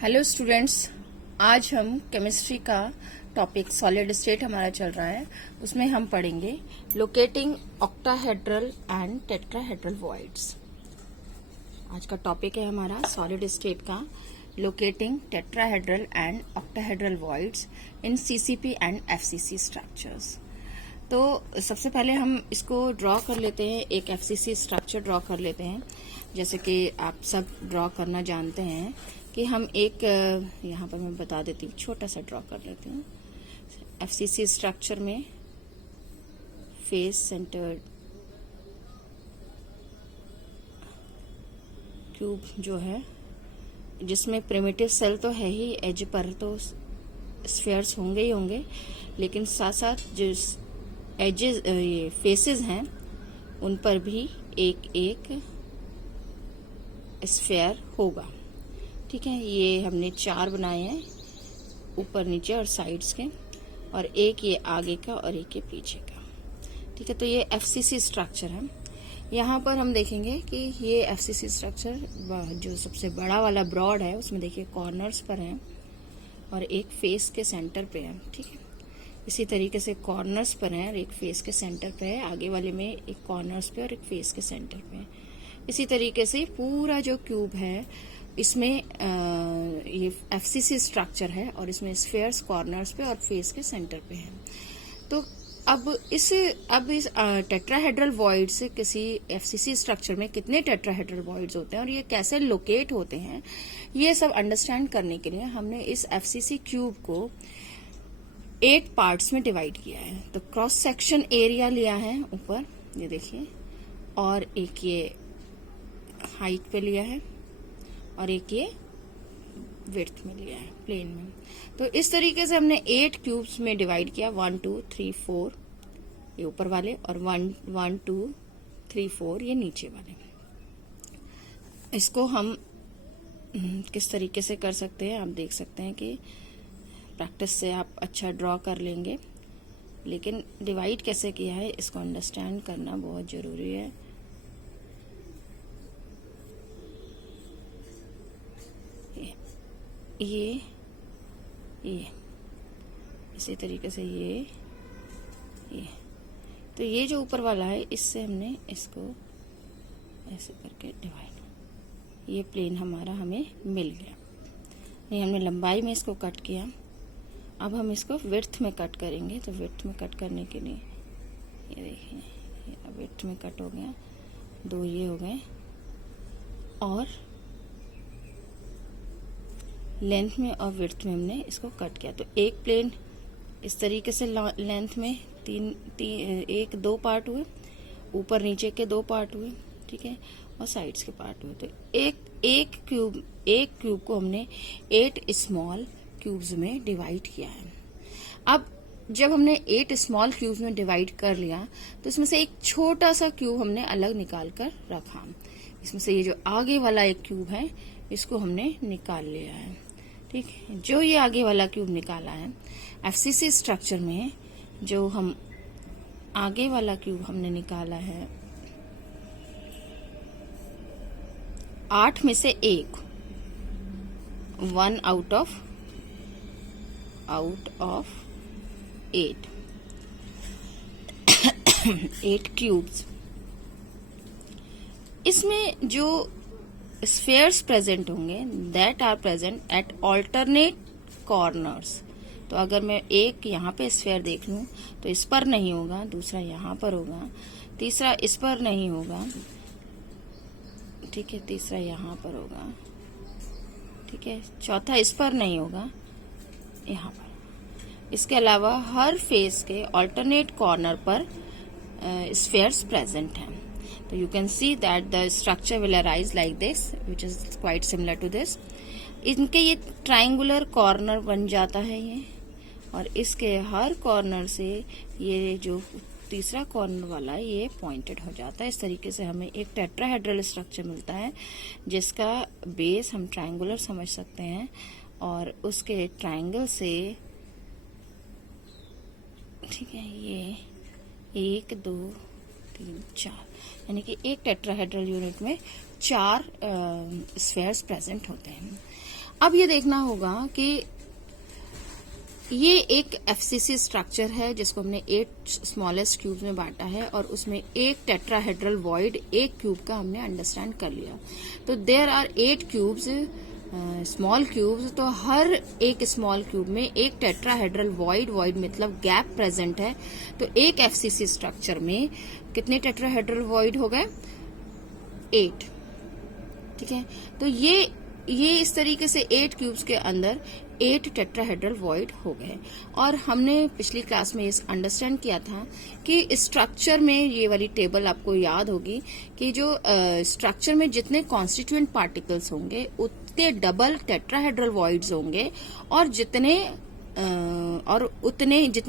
Hello students, आज हम chemistry का टॉपिक सॉलिड स्टेट हमारा चल रहा है। उसमें हम पढ़ेंगे locating octahedral and tetrahedral voids. आज का टॉपिक है हमारा सॉलिड स्टेट का locating tetrahedral and octahedral voids in CCP and FCC structures. तो सबसे पहले हम इसको ड्रॉ कर लेते हैं, एक एफसीसी स्ट्रक्चर ड्रॉ कर लेते हैं। जैसे कि आप सब ड्रॉ करना जानते हैं कि हम एक यहाँ पर मैं बता देती हूँ, छोटा सा ड्रॉ कर लेती हूँ। एफसीसी स्ट्रक्चर में फेस सेंटर्ड क्यूब जो है, जिसमें प्रिमिटिव सेल तो है ही, एज पर तो स्फेयर्स होंगे ही होंगे, लेकिन साथ साथ जो एजेस ये फेसेस हैं उन पर भी एक एक स्फेयर होगा। ठीक है, ये हमने 4 बनाए हैं, ऊपर नीचे और साइड्स के, और एक ये आगे का और एक ये पीछे का। ठीक है, तो ये एफसीसी स्ट्रक्चर है। यहाँ पर हम देखेंगे कि ये एफसीसी स्ट्रक्चर जो सबसे बड़ा वाला ब्रॉड है, उसमें देखिए कॉर्नर्स पर है और एक फेस के सेंटर पे है। ठीक है, इसी तरीके से कॉर्नर्स पर है और एक फेस के सेंटर पे है, आगे वाले में एक कॉर्नर्स पे और एक फेस के सेंटर पे है। इसी तरीके से पूरा जो क्यूब है, इसमें ये एफसीसी स्ट्रक्चर है और इसमें स्फेयर्स कॉर्नर्स पे और फेस के सेंटर पे है। तो अब इस टेट्राहेड्रल वॉइड से किसी एफसीसी स्ट्रक्चर में कितने टेट्राहेड्रल वॉइड्स होते हैं और ये कैसे लोकेट होते हैं, ये सब अंडरस्टैंड करने के लिए हमने इस एफसीसी क्यूब को 8 पार्ट्स में डिवाइड किया है। तो क्रॉस सेक्शन एरिया लिया है ऊपर, ये देखिए, और एक ये हाइट पे लिया है और एक ये विड्थ में लिया है, प्लेन में। तो इस तरीके से हमने 8 क्यूब्स में डिवाइड किया, 1 2 3 4 ये ऊपर वाले और 1 2 3 4 ये नीचे वाले। इसको हम किस तरीके से कर सकते हैं, आप देख सकते हैं कि प्रैक्टिस से आप अच्छा ड्रॉ कर लेंगे, लेकिन डिवाइड कैसे किया है इसको अंडरस्टैंड करना बहुत जरूरी है। ये इसी तरीके से ये तो ये जो ऊपर वाला है, इससे हमने इसको ऐसे करके डिवाइड, ये प्लेन हमारा हमें मिल गया। ये हमने लंबाई में इसको कट किया। अब हम इसको विड्थ में कट करेंगे। तो विड्थ में कट करने के लिए ये देखिए, ये विड्थ में कट हो गया, 2 ये हो गए, और लेंथ में और विड्थ में हमने इसको कट किया। तो एक प्लेन इस तरीके से लेंथ में 2 पार्ट हुए, ऊपर नीचे के 2 पार्ट हुए, ठीक है, और साइड्स के पार्ट हुए। तो एक क्यूब को हमने 8 स्मॉल क्यूब्स में डिवाइड किया है। अब जब हमने 8 स्मॉल क्यूब्स में डिवाइड कर लिया, तो इसमें से एक छोटा सा क्यूब हमने अलग निकाल कर रखा। इसमें से ये जो आगे वाला एक क्यूब है, इसको हमने निकाल लिया है। ठीक है, जो ये आगे वाला क्यूब निकाला है एफसीसी स्ट्रक्चर में, जो हम आगे वाला क्यूब हमने निकाला है 8 में से 1 आउट ऑफ 8 क्यूब्स। इसमें जो स्फेयर्स प्रेजेंट होंगे, that are present at alternate corners. तो अगर मैं एक यहाँ पे स्फेयर देख लूं, तो इस पर नहीं होगा, दूसरा यहाँ पर होगा, तीसरा इस पर नहीं होगा, ठीक है, तीसरा यहाँ पर होगा, ठीक है, चौथा इस पर नहीं होगा, यहाँ पर। इसके अलावा हर फेस के ऑल्टरनेट कॉर्नर पर स्फेयर्स प्रेजेंट हैं। So you can see that the structure will arise like this, which is quite similar to this. इनके ये ट्रायंगुलर कॉर्नर बन जाता है ये, और इसके हर कॉर्नर से ये जो तीसरा कॉर्नर वाला है, ये पॉइंटेड हो जाता है। इस तरीके से हमें एक टेट्राहेड्रल स्ट्रक्चर मिलता है, जिसका बेस हम ट्रायंगुलर समझ सकते हैं, और उसके ट्रायंगल से, ठीक है, ये 1 2 3 4, यानी कि एक टेट्राहेड्रल यूनिट में 4 स्फेयर्स प्रेजेंट होते हैं। अब ये देखना होगा कि ये एक एफसीसी स्ट्रक्चर है जिसको हमने 8 स्मॉलेस्ट क्यूब्स में बांटा है और उसमें एक टेट्राहेड्रल वॉइड एक क्यूब का हमने अंडरस्टैंड कर लिया। तो there are 8 cubes, small cubes, तो हर एक स्मॉल क्यूब में एक टेट्राहेड्रल वॉइड मतलब गैप प्रेजेंट है। तो एक एफसीसी स्ट्रक्चर में कितने टेट्राहेड्रल वॉइड हो गए? 8। ठीक है, तो ये इस तरीके से 8 क्यूब्स के अंदर 8 टेट्राहेड्रल वॉइड हो गए। और हमने पिछली क्लास में इस अंडरस्टैंड किया था कि स्ट्रक्चर में, ये वाली टेबल आपको याद होगी कि जो स्ट्रक्चर में जितने कॉन्स्टिट्यूएंट पार्टिकल्स होंगे उतने डबल टेट्राहेड्रल वॉइड्स होंगे और जितने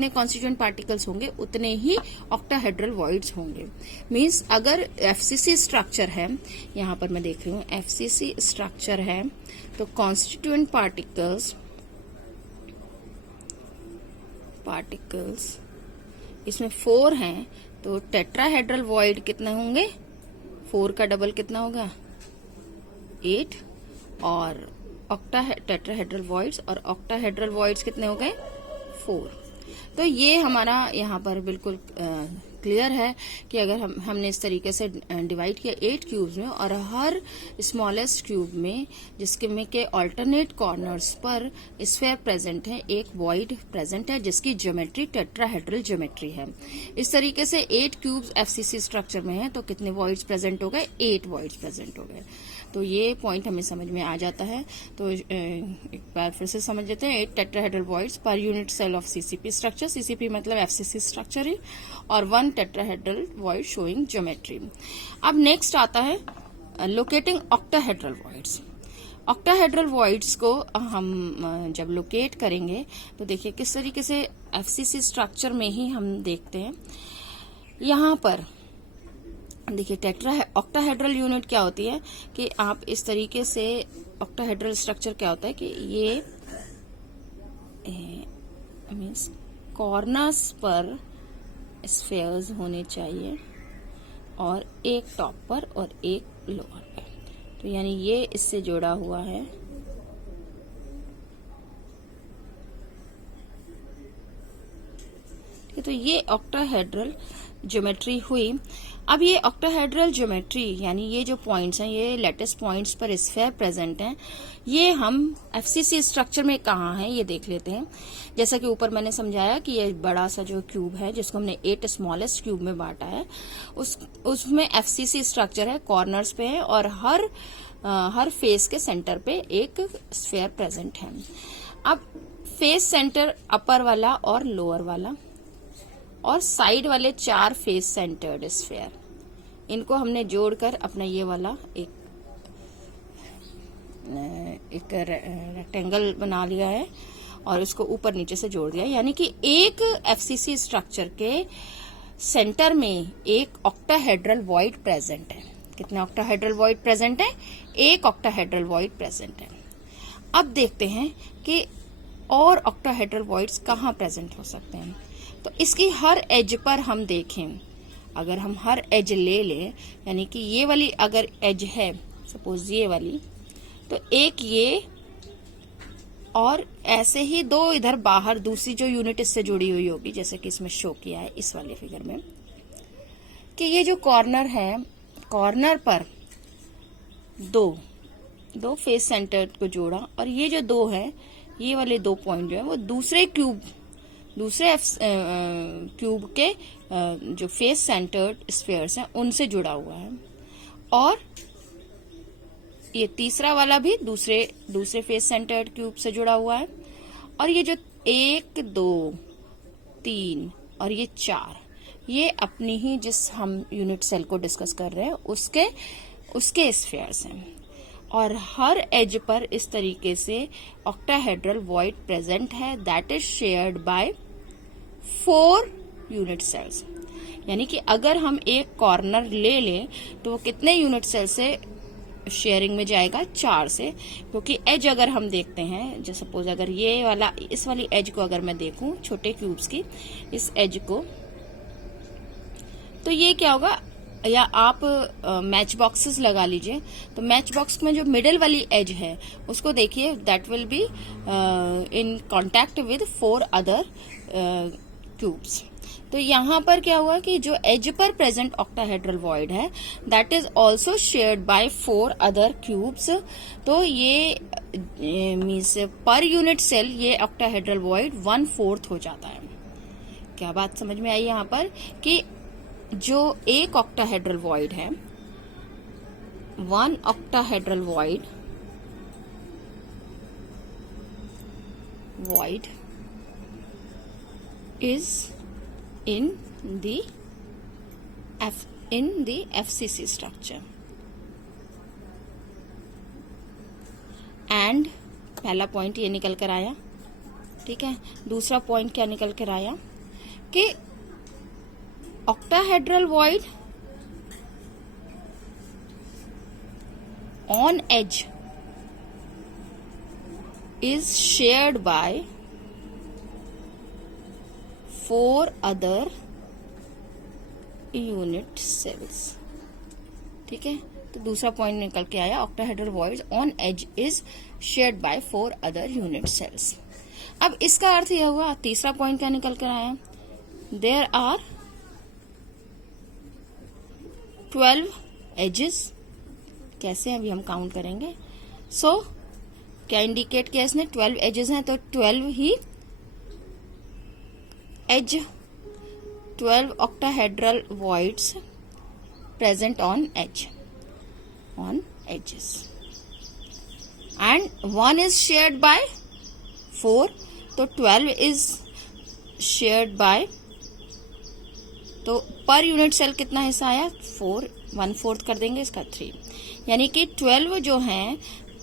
कॉन्स्टिट्यूएंट पार्टिकल्स होंगे उतने ही ऑक्टाहेड्रल वॉइड्स होंगे। मींस अगर एफसीसी स्ट्रक्चर है, यहां पर मैं देख रही हूं एफसीसी स्ट्रक्चर है, तो कॉन्स्टिट्यूएंट पार्टिकल्स इसमें 4 हैं, तो टेट्राहेड्रल वॉइड कितने होंगे? 4 का डबल कितना होगा? 8। और टेट्राहेड्रल वॉइड्स और ऑक्टाहेड्रल वॉइड्स कितने हो गए? 4। तो ये हमारा यहाँ पर बिल्कुल क्लियर है कि अगर हमने इस तरीके से डिवाइड किया 8 क्यूब्स में और हर स्मॉलेस्ट क्यूब में जिसके में के ऑल्टरनेट कॉर्नर्स पर स्फेयर प्रेजेंट है, एक वॉइड प्रेजेंट है जिसकी ज्योमेट्री टेट्राहेड्रल ज्योमेट्री है। इस तरीके से 8 क्यूब्स एफसीसी स्ट्रक्चर में है, तो कितने वॉइड्स प्रेजेंट हो गए? 8 वॉइड्स प्रेजेंट हो गए। तो ये पॉइंट हमें समझ में आ जाता है। तो एक बार फिर से समझ लेते हैं। 8 tetrahedral voids per unit cell of CCP structure, CCP मतलब एफसीसी स्ट्रक्चर ही, और 1 टेट्राहेड्रल वॉइड शोइंग ज्योमेट्री। अब नेक्स्ट आता है locating octahedral voids. Octahedral voids को हम जब लोकेट करेंगे तो देखिए किस तरीके से एफसीसी स्ट्रक्चर में ही हम देखते हैं। यहाँ पर देखिए ऑक्टाहेड्रल यूनिट क्या होती है कि आप इस तरीके से, ऑक्टाहेड्रल स्ट्रक्चर क्या होता है कि ये मीन्स कॉर्नर्स पर स्फेयर्स होने चाहिए और एक टॉप पर और एक लोअर पर। तो यानी ये इससे जुड़ा हुआ है। तो ये ऑक्टाहेड्रल ज्योमेट्री हुई। अब ये ऑक्टाहेड्रल ज्योमेट्री यानी ये जो पॉइंट्स हैं, ये लेटेस्ट पॉइंट्स पर स्फेयर प्रेजेंट हैं, ये हम एफसीसी स्ट्रक्चर में कहाँ हैं ये देख लेते हैं। जैसा कि ऊपर मैंने समझाया कि ये बड़ा सा जो क्यूब है जिसको हमने 8 स्मॉलेस्ट क्यूब में बांटा है, उसमें एफसीसी स्ट्रक्चर है, कॉर्नर्स पे है और हर फेस के सेंटर पे एक स्फेयर प्रेजेंट है। अब फेस सेंटर अपर वाला और लोअर वाला और साइड वाले 4 फेस सेंटर्ड स्फेयर, इनको हमने जोड़कर अपना ये वाला एक रेक्टेंगल बना लिया है और इसको ऊपर नीचे से जोड़ दिया। यानी कि एक एफसीसी स्ट्रक्चर के सेंटर में एक ऑक्टाहेड्रल वॉइड प्रेजेंट है। कितने ऑक्टाहेड्रल वॉइड प्रेजेंट है? एक ऑक्टाहेड्रल वॉइड प्रेजेंट है। अब देखते हैं कि और ऑक्टाहेड्रल वॉइड्स कहाँ प्रेजेंट हो सकते हैं। तो इसकी हर एज पर हम देखें, अगर हम हर एज ले लें, यानी कि ये वाली अगर एज है सपोज ये वाली, तो एक ये और ऐसे ही 2 इधर बाहर दूसरी जो यूनिट इससे जुड़ी हुई होगी, जैसे कि इसमें शो किया है इस वाले फिगर में, कि ये जो कॉर्नर है, कॉर्नर पर दो फेस सेंटर को जोड़ा और ये जो 2 है, ये वाले 2 पॉइंट जो है वो दूसरे क्यूब के जो फेस सेंटर्ड स्फेयर्स हैं उनसे जुड़ा हुआ है। और ये तीसरा वाला भी दूसरे फेस सेंटर्ड क्यूब से जुड़ा हुआ है। और ये जो 1, 2, 3 और ये 4, ये अपनी ही जिस हम यूनिट सेल को डिस्कस कर रहे हैं उसके स्फेयर्स हैं। और हर एज पर इस तरीके से ऑक्टाहेड्रल वॉइड प्रेजेंट है, that is shared by 4 unit cells. यानी कि अगर हम एक कॉर्नर ले लें तो वो कितने यूनिट सेल से शेयरिंग में जाएगा? 4 से, क्योंकि एज अगर हम देखते हैं, जैसे सपोज अगर ये वाला इस वाली एज को अगर मैं देखूं छोटे क्यूब्स की इस एज को, तो ये क्या होगा? या आप मैच बॉक्सेस लगा लीजिए, तो मैच बॉक्स में जो मिडिल वाली एज है उसको देखिए, that will be in contact with 4 other cubes. तो यहाँ पर क्या हुआ कि जो एज पर प्रेजेंट ऑक्टाहेड्रल वॉइड है that is also shared by 4 other cubes. तो ये मीन्स पर यूनिट सेल ये ऑक्टाहेड्रल वॉइड 1/4 हो जाता है। क्या बात समझ में आई यहाँ पर कि जो एक ऑक्टाहेड्रल वॉइड है, 1 octahedral void is in the FCC structure, and पहला पॉइंट ये निकल कर आया, ठीक है। दूसरा पॉइंट क्या निकल कर आया कि octahedral void on edge is shared by 4 other unit cells, ठीक है। तो दूसरा पॉइंट निकल के आया, octahedral voids on edge is shared by 4 other unit cells। अब इसका अर्थ यह हुआ, तीसरा पॉइंट क्या निकल कर आया, there are 12 एजेस। कैसे, अभी हम काउंट करेंगे। सो क्या इंडिकेट किया इसने, 12 एजेस हैं, तो 12 ही edge, 12 octahedral voids present on edges, and 1 is shared by 4, तो 12 इज शेयर्ड बाय, तो पर यूनिट सेल कितना हिस्सा आया, 4, 1/4 कर देंगे इसका 3, यानी कि 12 जो हैं,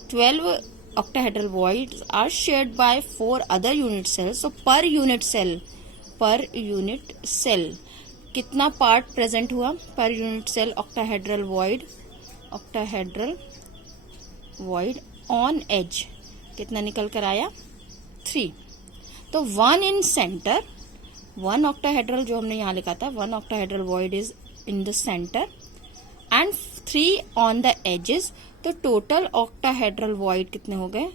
12 octahedral voids are shared by 4 other unit cells. तो पर यूनिट सेल कितना पार्ट प्रेजेंट हुआ, per unit cell octahedral void on edge कितना निकल कर आया, 3। तो 1 इन सेंटर, 1 ऑक्टाहेड्रल जो हमने यहां लिखा था, 1 octahedral void is in the centre and 3 on the edges. तो टोटल ऑक्टाहेड्रल वॉइड कितने हो गए,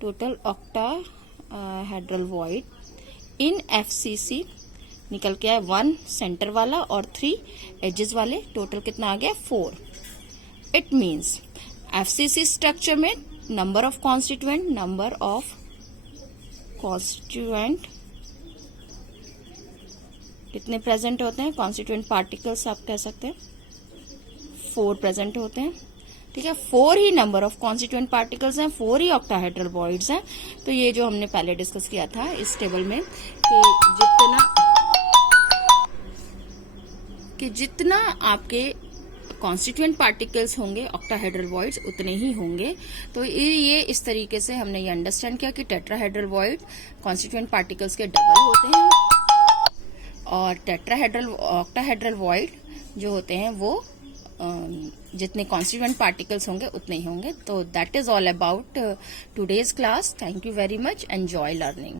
total octahedral void in FCC निकल के आया 1 सेंटर वाला और 3 एजेस वाले, टोटल कितना आ गया, 4। इट मीन्स FCC स्ट्रक्चर में नंबर ऑफ कॉन्स्टिट्यूएंट कितने प्रेजेंट होते हैं, कॉन्स्टिट्यूएंट पार्टिकल्स आप कह सकते हैं 4 प्रेजेंट होते हैं, ठीक है। 4 ही नंबर ऑफ कॉन्स्टिट्यूएंट पार्टिकल्स हैं, 4 ही ऑक्टाहेड्रल वॉइड्स हैं। तो ये जो हमने पहले डिस्कस किया था इस टेबल में कि जितना आपके कॉन्स्टिट्यूएंट पार्टिकल्स होंगे ऑक्टाहेड्रल वॉइड्स उतने ही होंगे। तो ये इस तरीके से हमने ये अंडरस्टैंड किया कि टेट्राहेड्रल वॉइड कॉन्स्टिट्यूएंट पार्टिकल्स के डबल होते हैं और ऑक्टाहेड्रल वॉइड जो होते हैं वो जितने कॉन्स्टिट्यूएंट पार्टिकल्स होंगे उतने ही होंगे। तो that is all about today's class. Thank you very much, enjoy learning.